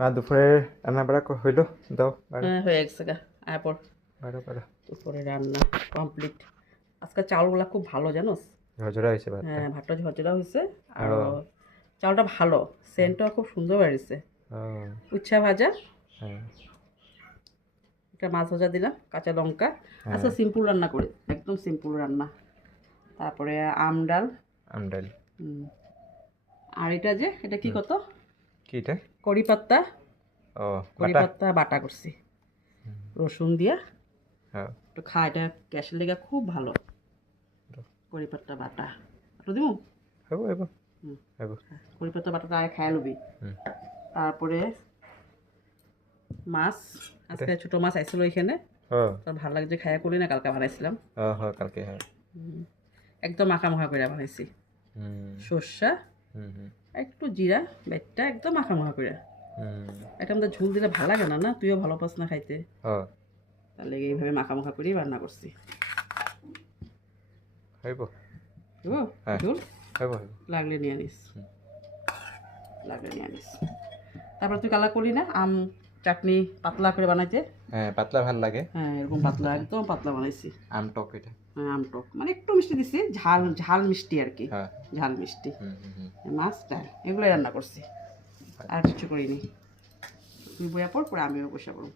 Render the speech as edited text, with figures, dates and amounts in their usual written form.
দুপুরে রান্না বাড়া হইলো দাও হ্যাঁ হয়ে গেছে গা এরপর বারো বারো দুপুরে রান্না কমপ্লিট। আজকে চাউলগুলা খুব ভালো জানোস। ঝরঝরা হয়েছে ভাতটা। হ্যাঁ ভাতটা ঝরঝরা হয়েছে আর ও। চাউলটা ভালো, সেন্টটাও খুব সুন্দর বেরিয়েছে। ও। উচ্ছা ভাজা, হ্যাঁ একটা মাছ ভাজা দিলাম, কাঁচা লঙ্কা। হ্যাঁ। আচ্ছা সিম্পল রান্না করি, একদম সিম্পল রান্না। তারপরে আম ডাল। আমডাল। আর এটা যে এটা কি কত কি এটা? কড়ি পাত্তা, ও কড়ি বাটা। পাত্তা বাটা করছি রসুন দিয়া। হ্যাঁ একটু খা, এটা গ্যাসের লেগে খুব ভালো। কড়ি পাত্তা বাটা একটু দিব। হব হব হব। কড়ি পাত্তা বাটাটা আগে খাই লবি। হুম। তারপরে মাছ, আজকে ছোটো মাছ আইছিল এখানে, ও। তোর ভালো লাগছে খাইয়া করি না, কালকে বানাইছিলাম। ও হ কালকে হ্যাঁ। একদম মাখা মাখা করে বানাইছি। সর্ষা একটু জিরা বেটটা একদম মাখা মাখা করে। এটা আমাদের ঝোল দিলে ভালো লাগে না, না তুইও ভালো পাস না খাইতে, তাহলে এইভাবে মাখা মাখা করেই রান্না করছি। হইব হ্যাঁ ঝোল হইব লাগলে নিয়ে আনিস, লাগলে নিয়ে আনিস। তারপর তুই কালা করলি না আম চাটনি পাতলা করে বানাইতে। হ্যাঁ পাতলা ভাল লাগে। হ্যাঁ এরকম পাতলা, একদম পাতলা বানাইছি। আম টক এটা। হ্যাঁ আম টক মানে একটু মিষ্টি দিছি, ঝাল ঝাল মিষ্টি আর কি। হ্যাঁ ঝাল মিষ্টি। মাছটা এগুলোই রান্না করছি, আর কিছু করিনি। তুই বইয়া পড়, পরে আমিও বসে পড়ব।